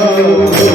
Oh,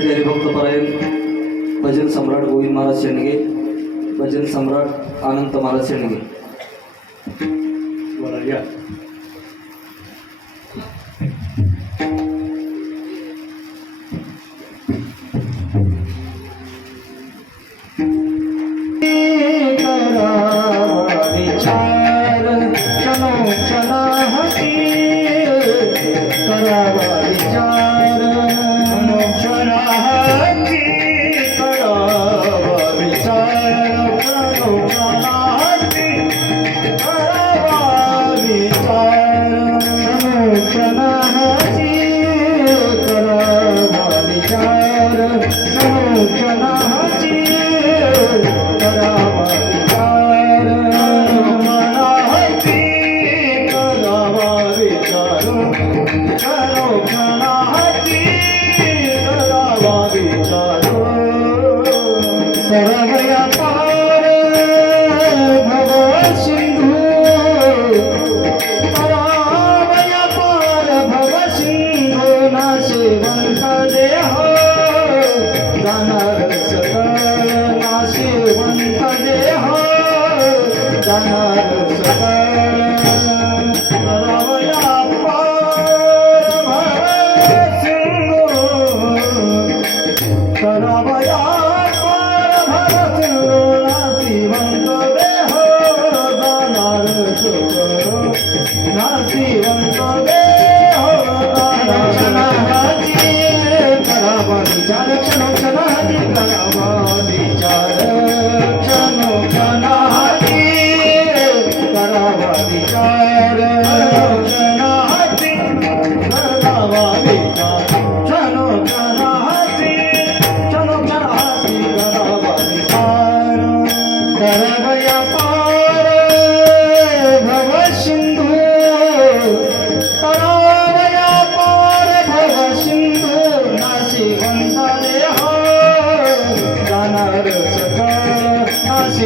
Shri हरिभक्त परायण भजन सम्राट गोविंद महाराज शेंडगे भजन सम्राट अनंत महाराज शेंडगे.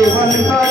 levanta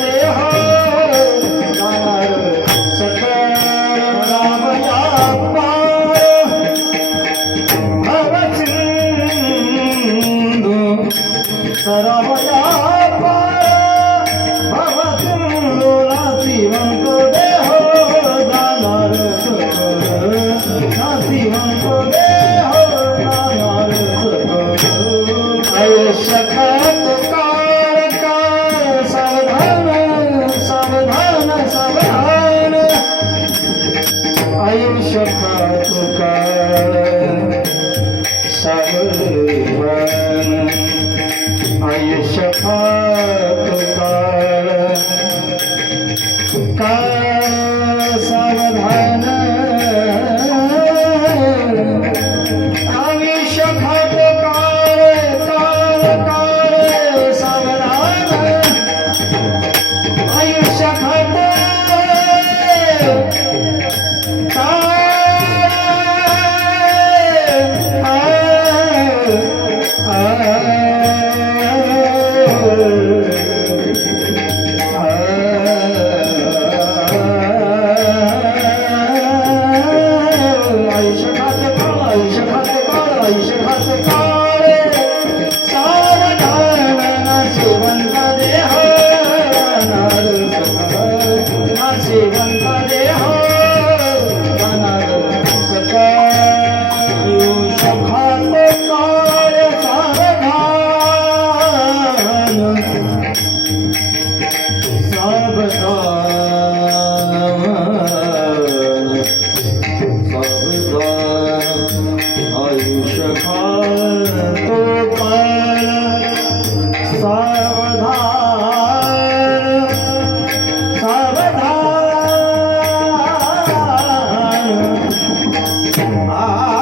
啊。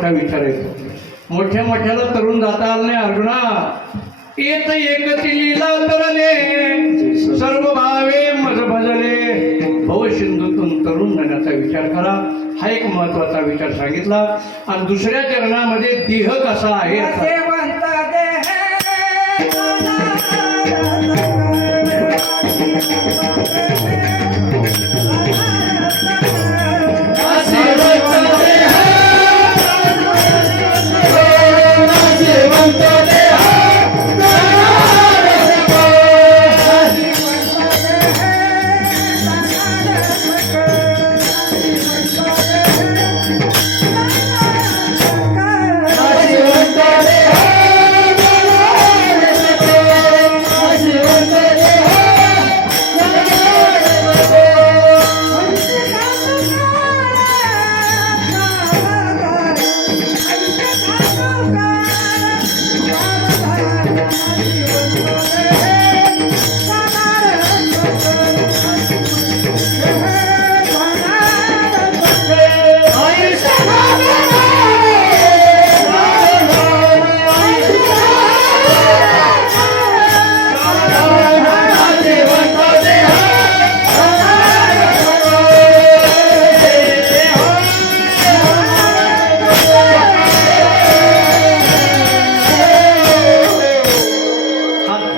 मोठा विचार येतो मोठ्या मोठ्याला तरुण जाता आलं नाही अर्जुना येत एकती लीला तरले सर्व भावे मज भजले भवसिंधूतून तरुण जाण्याचा विचार करा हा एक महत्त्वाचा विचार सांगितला आणि दुसऱ्या चरणामध्ये देह कसा आहे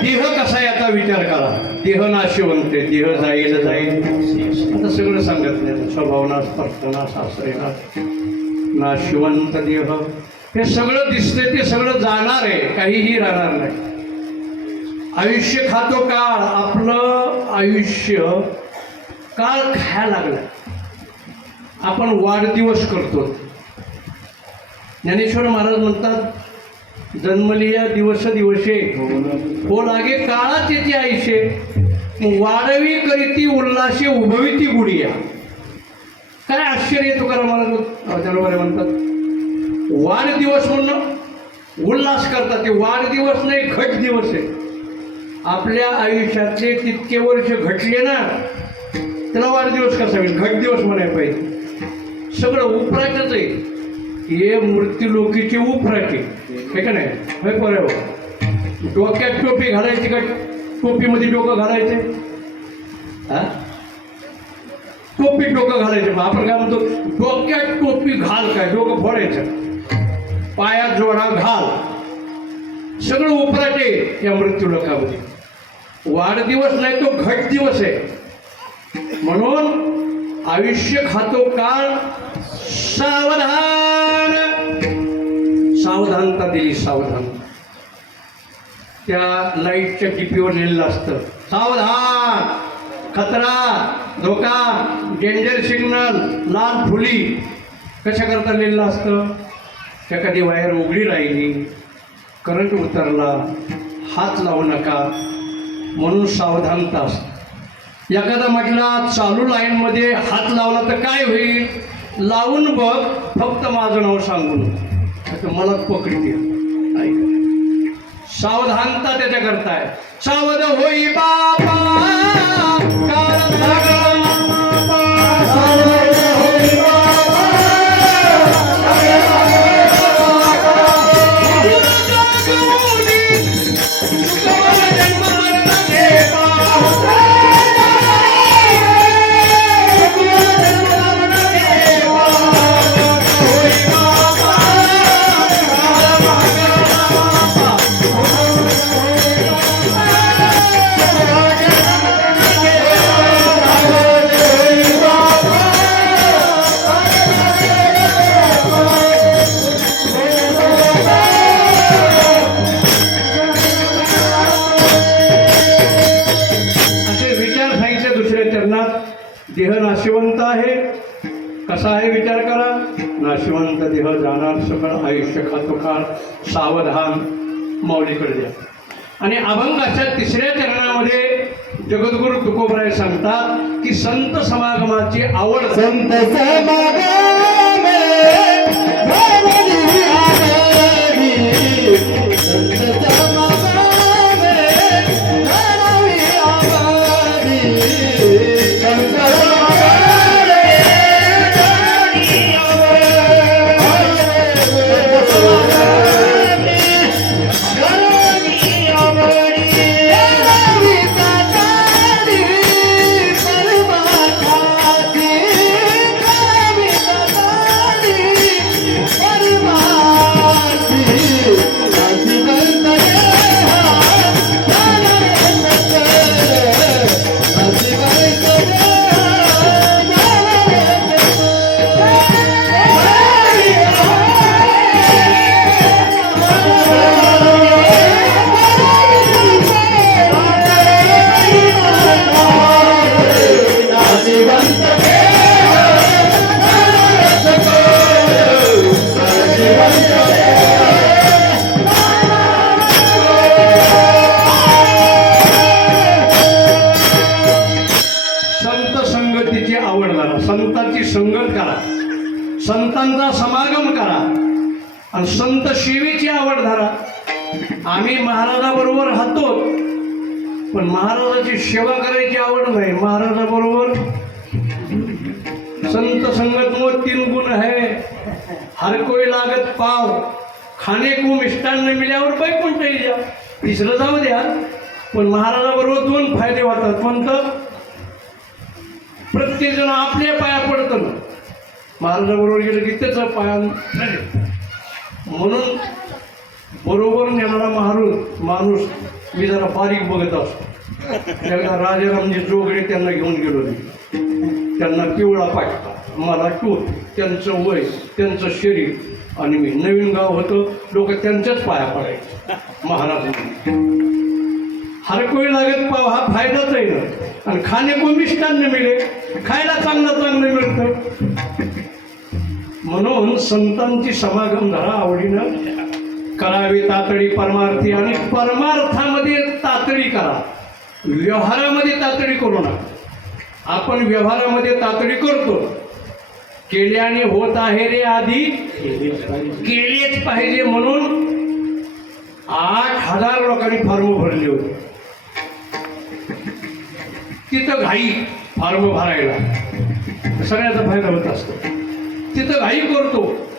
देह कसा आहे याचा विचार करा. देह नाशिवंत आहे देह जाईल जाईल. आता सगळं सांगत नाही स्वभावना स्पर्शना सासरेना. नाशिवंत देह. हे सगळं दिसते ते सगळं जाणार आहे काहीही राहणार नाही. आयुष्य खातो काळ आपलं आयुष्य काळ खायला लागलं. आपण वाढदिवस करतो ज्ञानेश्वर महाराज म्हणतात जन्मलिया दिवस दिवसे हो लागे काळाच येते आयुष्य वाढवी करीती उल्हाशी उभविती गुडिया. काय आश्चर्य तुकाराम महाराज बरोबर म्हणतात. वाढदिवस म्हणणं उल्हास करतात ते. वाढदिवस नाही घट दिवस आहे. आपल्या आयुष्यातले तितके वर्ष घटले ना त्याला वाढदिवस कसा होईल? घट दिवस म्हणायला पाहिजे. सगळं उपराटच आहे. हे मूर्ती लोकीचे उपराटे हे का नाही? बरं हो. डोक्यात टोपी घालायची का? टोपीमध्ये डोकं घालायचे? हा? टोपी डोकं घालायचे. मग आपण काय म्हणतो? डोक्यात टोपी घाल काय? डोकं फोडायचं. पायात जोडा घाल. सगळं उपराटे या मृत्यू लोकांमध्ये. वाढदिवस नाही तो घट दिवस आहे. म्हणून आयुष्य खातो काळ सावधान. सावधानता दिली सावधान. त्या लाईटच्या टिपीवर लिहिलेलं असतं. सावधान! खतरा धोका डेंजर सिग्नल लाल फुली. कशा करता लिहिलेलं असतं? एखादी वायर उघडी राहिली करंट उतरला हात लावू नका. म्हणून सावधानता असते. एखादा म्हटला चालू लाईनमध्ये हात लावला तर काय होईल? लावून बघ फक्त माझं नाव सांगून. असं मला पकडते सावधानता त्याच्या करताय सावध होई बाबा देह द्या आणि अभंगाच्या तिसऱ्या चरणामध्ये जगद्गुरु तुकोबराय सांगतात की संत समागमाची आवड संत समागम आम्ही महाराजाबरोबर राहतो. पण महाराजाची सेवा करायची आवड नाही. महाराजाबरोबर संत संगत मो तीन गुण आहे. हर कोई लागत पाव. खाणे को मिष्टान्न मिल्यावर बैकुंठ द्या. तिसरं जाऊ द्या. पण महाराजाबरोबर दोन फायदे होतात कोणतं? प्रत्येकजण आपल्या पाया पडतं. महाराजाबरोबर गेलं की त्याचं पाया म्हणून बरोबर नेणारा माणूस माणूस मी जरा बारीक बघत असतो. एकदा राजारामजी जोगडे त्यांना घेऊन गेलो मी. त्यांना पिवळा पाठवा मला टूर त्यांचं वय त्यांचं शरीर आणि मी नवीन गाव होतं. लोक त्यांच्याच पाया पडायचे. महाराज हरकोळी लागत पाव हा फायदाच आहे ना. आणि खाणे कोण मिष्टान्न मिळेल खायला चांगलं चांगलं मिळतं. म्हणून संतांची समागम धरा आवडीनं. करावी तातडी परमार्थी आणि परमार्थामध्ये तातडी करा. व्यवहारामध्ये तातडी करू नका. आपण व्यवहारामध्ये तातडी करतो. केल्याने होत आहे रे आधी. केलेच पाहिजे म्हणून आठ हजार लोकांनी फॉर्म भरले होते. तिथं घाई फॉर्म भरायला. सगळ्याचा फायदा होत असतो. तिथं घाई करतो.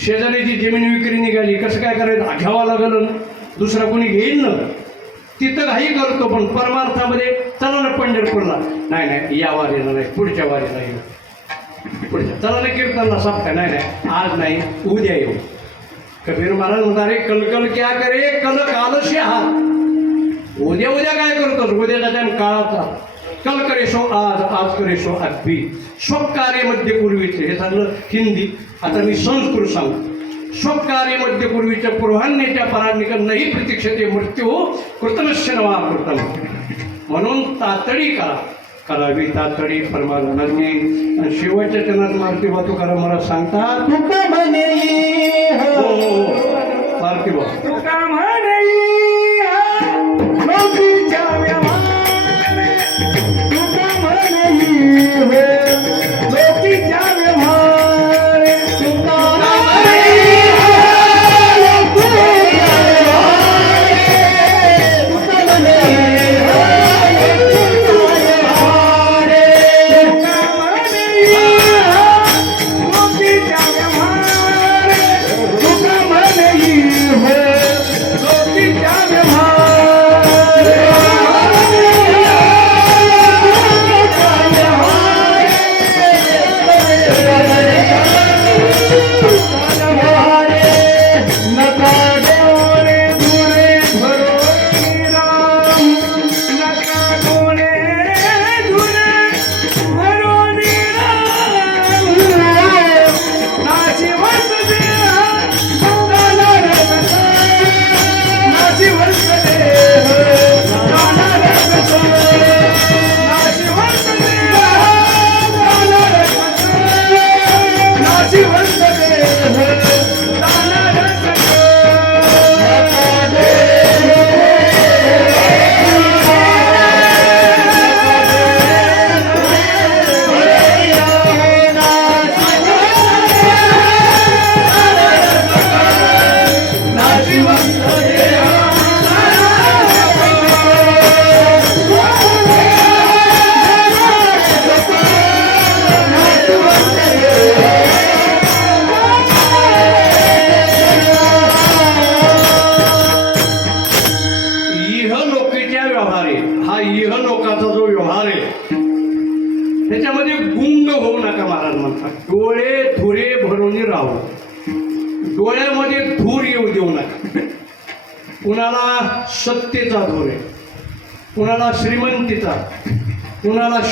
शेजारीची जमीन विक्री निघाली. कसं काय करायचं? घ्यावं लागलं दुसरा कोणी घेईल ना? तिथं घाई करतो पण परमार्थामध्ये चला ना पंढरपूरला. नाही नाही या वारीला नाही पुढच्या वारीला येऊ. पुढच्या चला ना कीर्तनला सापका नाही नाही आज नाही उद्या येऊ. कबीर महाराज म्हणतात रे कल क्या करे? कल कालशी हा उद्या उद्या काय करतोस? उद्याचा टाइम काळाचा कल करे सो आज आज करे सो अद्भी स्वकार्य मध्य पूर्वीचे हे सांगलं हिंदी. आता मी संस्कृत सांगतो स्वकार्य मध्य पूर्वीच्या पूर्वान्याच्या परान्निक नाही प्रतीक्षते मृत्यू कृतनश्य नवा कृतम. म्हणून तातडी करा. करावी तातडी परमानंदाने आणि शेवटच्या चरणात मारुती बातू करा मला सांगतात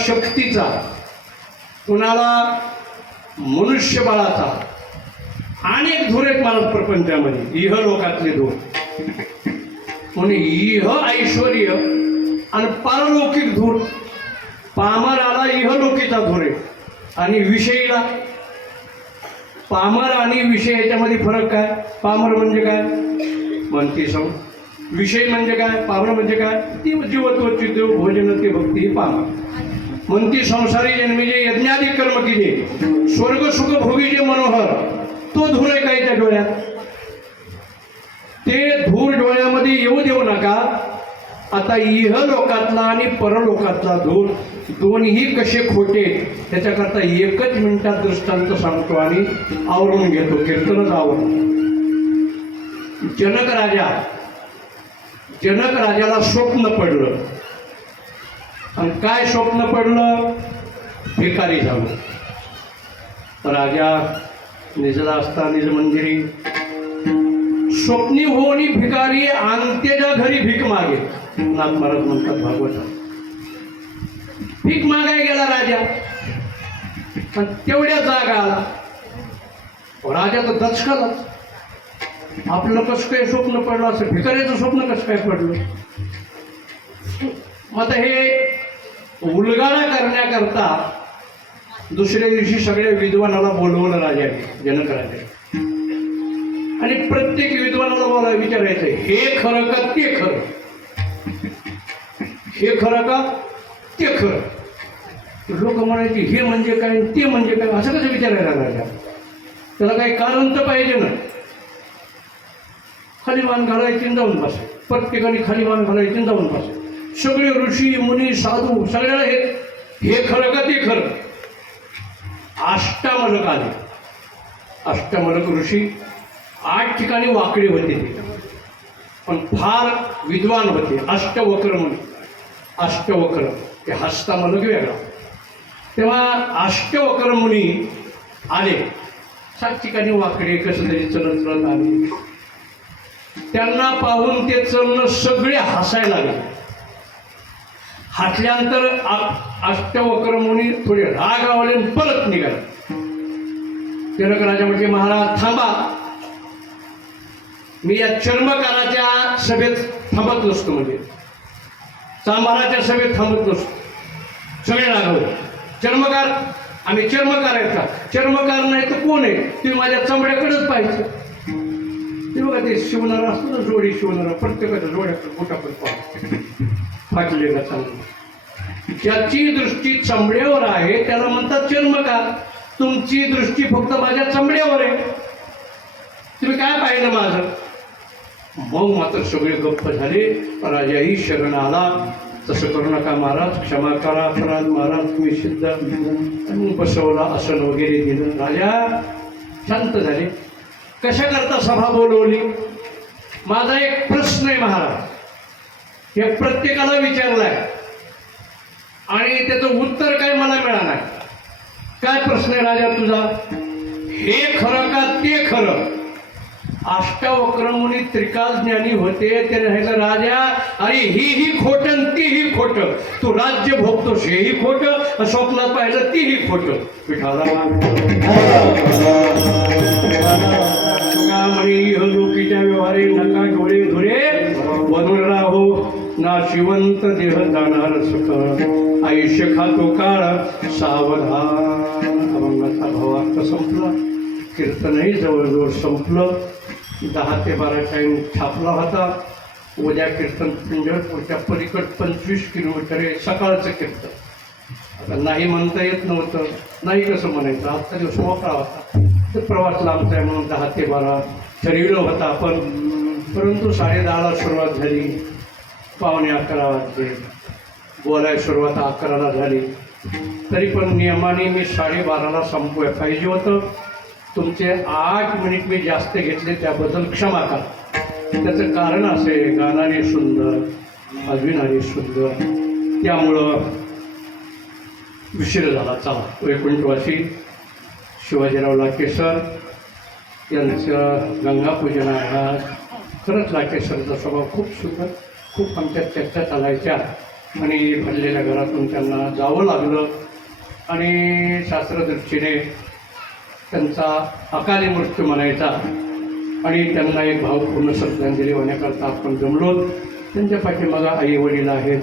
शक्तीचा कुणाला मनुष्यबळाचा अनेक धूर आहेत मला प्रपंचामध्ये. इह लोकातले धूर. म्हणून इह ऐश्वर आणि पारलौकिक धूर. पामराला इहलोकीचा धूर आहे. आणि विषयीला. पामर आणि विषय याच्यामध्ये फरक काय? पामर म्हणजे काय? म्हणते सम. विषय म्हणजे काय? पामर म्हणजे काय? ती जीवत्व चित्र भोजन ते भक्ती ही पामर. म्हणती संसारी जन्मी जे यज्ञादी कर्म किजे स्वर्ग सुख भोगी जे मनोहर तो धूर आहे काही त्या डोळ्यात? ते धूर डोळ्यामध्ये येऊ देऊ नका. आता इह लोकातला आणि परलोकातला धूर दोन्ही कसे खोटे त्याच्याकरता एकच मिनिटात दृष्टांत सांगतो आणि आवरून घेतो. कीर्तनच आवरून जनक राजा जनक राजाला स्वप्न पडलं. आणि काय स्वप्न पडलं? भिकारी झालो. राजा निजला असता निज मंदिरी. स्वप्नी होणी भिकारी आणतेच्या घरी भीक मागे. नाथ महाराज म्हणतात भागवत भीक मागाय गेला राजा. पण तेवढ्या जागा आला राजा तर दचकलाच आपलं कसं काय स्वप्न पडलं? असं भिकाऱ्याचं स्वप्न कसं काय पडलं? मग आता हे उलगाडा करण्याकरता दुसऱ्या दिवशी सगळ्या विद्वानाला बोलवलं राजाने जनक राजाने आणि प्रत्येक विद्वानाला मला विचारायचं हे खरं का ते खरं? हे खरं का ते खरं? लोक म्हणायचे हे म्हणजे काय ते म्हणजे काय? असं कसं विचारायला राजा? त्याला काही कारण तर पाहिजे ना. खाली मान घालायची जाऊन बस. प्रत्येकाने खाली मान घालायची जाऊन बसाय सगळे ऋषी मुनी साधू सगळ्याला हे हे खरं का ते खरं? अष्टामलक आले. अष्टमलक ऋषी आठ ठिकाणी वाकडे होते ते. पण फार विद्वान होते. अष्टवक्र म्हणून. अष्टवक्र. ते हस्तामलक वेगळा. तेव्हा अष्टवक्र मुनी आले. सात ठिकाणी वाकडे कसं तरी चलत चलत आले. त्यांना पाहून ते चलणं सगळे हसायला लागले. हसल्यानंतर आ- अष्टवक्र मुनी थोडे रागावले आणि परत निघाले. जनक राजा म्हणजे महाराज थांबा. मी या चर्मकाराच्या सभेत थांबत नसतो म्हणजे. चांभाराच्या सभेत थांबत नसतो. सगळे रागवले. चर्मकार आम्ही चर्मकार आहेत का? चर्मकार नाही तर कोण आहे? ते माझ्या चमड्याकडेच पाहिजे ते बघा ते शिवणारा असतो ना जोडी शिवणारा प्रत्येकाच्या जोड्याकडे मोठाकडे पाहतो. फाटलेला चांगला ज्याची दृष्टी चमड्यावर आहे त्याला म्हणतात चर्मकार. तुमची दृष्टी फक्त माझ्या चमड्यावर आहे. तुम्ही काय पाहिलं माझं? मग मात्र सगळे गप्प झाले. राजाही शरण आला तसं करू नका महाराज क्षमा करा अपराध महाराज तुम्ही सिद्ध. बसवला आसन वगैरे दिलं. राजा शांत झाले. कशाकरता सभा बोलवली? माझा एक प्रश्न आहे महाराज. हे प्रत्येकाला विचारलंय. आणि त्याचं उत्तर काय मला मिळालं काय प्रश्न आहे राजा तुझा? हे खरं का ते खरं? अष्टावक्रमुनी त्रिकाल ज्ञानी होते त्याने सांगितलं राजा अरे ही ही खोट तीही खोट. तू राज्य भोगतोस हेही खोट स्वप्नात पाहिलं तीही खोट. पिठाला नाशिवंत देह जाणार सुख. आयुष्य खातो काळ सावधान अभंगाचा भावार्थ संपला. कीर्तनही जवळजवळ संपलं. दहा ते बारा टाईम छापला होता. उद्या कीर्तन पिंजर पुढच्या पलीकड पंचवीस किलोमीटर आहे सकाळचं कीर्तन. आता नाही म्हणता येत नव्हतं. नाही कसं म्हणायचं? आजचा दिवस मोकळा होता. तर प्रवास लांबचा आहे म्हणून दहा ते बारा ठरविलं होतं आपण. परंतु साडे दहाला सुरुवात झाली. पावणे अकरा वाजले. बोलायला सुरुवात अकराला झाली. तरी पण नियमाने मी साडेबाराला संपवाय पाहिजे होतं तुमचे आठ मिनिट मी जास्त घेतले त्याबद्दल क्षमा करा. त्याचं कारण असे गाणारे सुंदर अभिनारे सुंदर. त्यामुळं उशीर झाला. चला वैकुंठवासी शिवाजीराव लाकेसर यांचं गंगापूजन आहे खरंच लाकेसरचा स्वभाव खूप सुंदर. खूप आमच्या चर्चा चालायच्या. आणि भरलेल्या घरातून त्यांना जावं लागलं. आणि शास्त्रदृष्टीने त्यांचा अकाली मृत्यू म्हणायचा. आणि त्यांना एक भावपूर्ण श्रद्धांजली होण्याकरता आपण जमलो. त्यांच्या पाठीमागा आई वडील आहेत.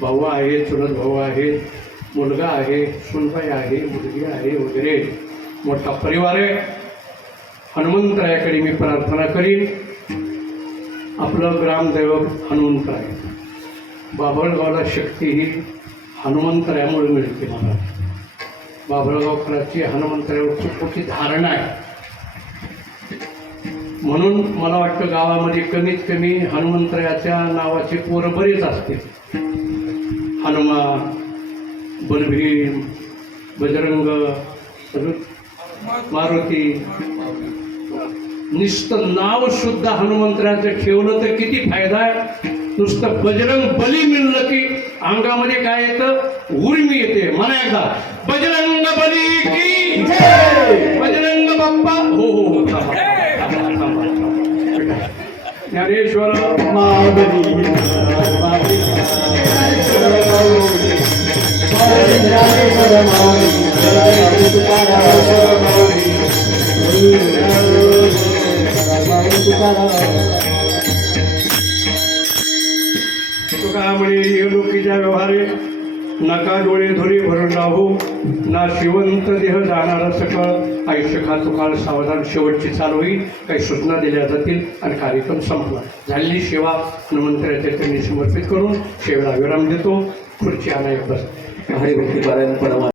भाऊ आहे चुलत भाऊ आहेत मुलगा आहे सुनबाई आहे मुलगी आहे वगैरे. मोठा परिवार आहे. हनुमंतरायाकडे मी प्रार्थना करीन. आपलं ग्रामदैवत हनुमंतराय. बाभळगावला शक्ती ही हनुमंतरायामुळे मिळते मला. बाभळगावकराची हनुमंतरायावर खूप मोठी धारणा आहे. म्हणून मला वाटतं गावामध्ये कमीत कमी हनुमंतरायाच्या नावाचे पोरं बरेच असतील. हनुमान बलभीम बजरंग मारुती नुसतं नाव शुद्ध हनुमंतराचं ठेवलं तर किती फायदा आहे? नुसतं बजरंग बली मिळलं की अंगामध्ये काय येतं? उर्मी येते. म्हणा एकदा बजरंग बली की बजरंग बाप्पा हो हो, हो ज्ञानेश्वर तुका म्हणे निवडणुकीच्या व्यवहारे नका डोळे धुरी भरून राहू ना शिवंत देह जाणारा सकळ. आयुष्य खातुकाळ सावधान शेवटची चालू होईल. काही सूचना दिल्या जातील आणि कार्यक्रम संपला. झालेली सेवा हनुमंतराच्या त्यांनी समर्पित करून सेवेला विराम देतो. खुर्ची आणाय बस. हरिभक्ती परमा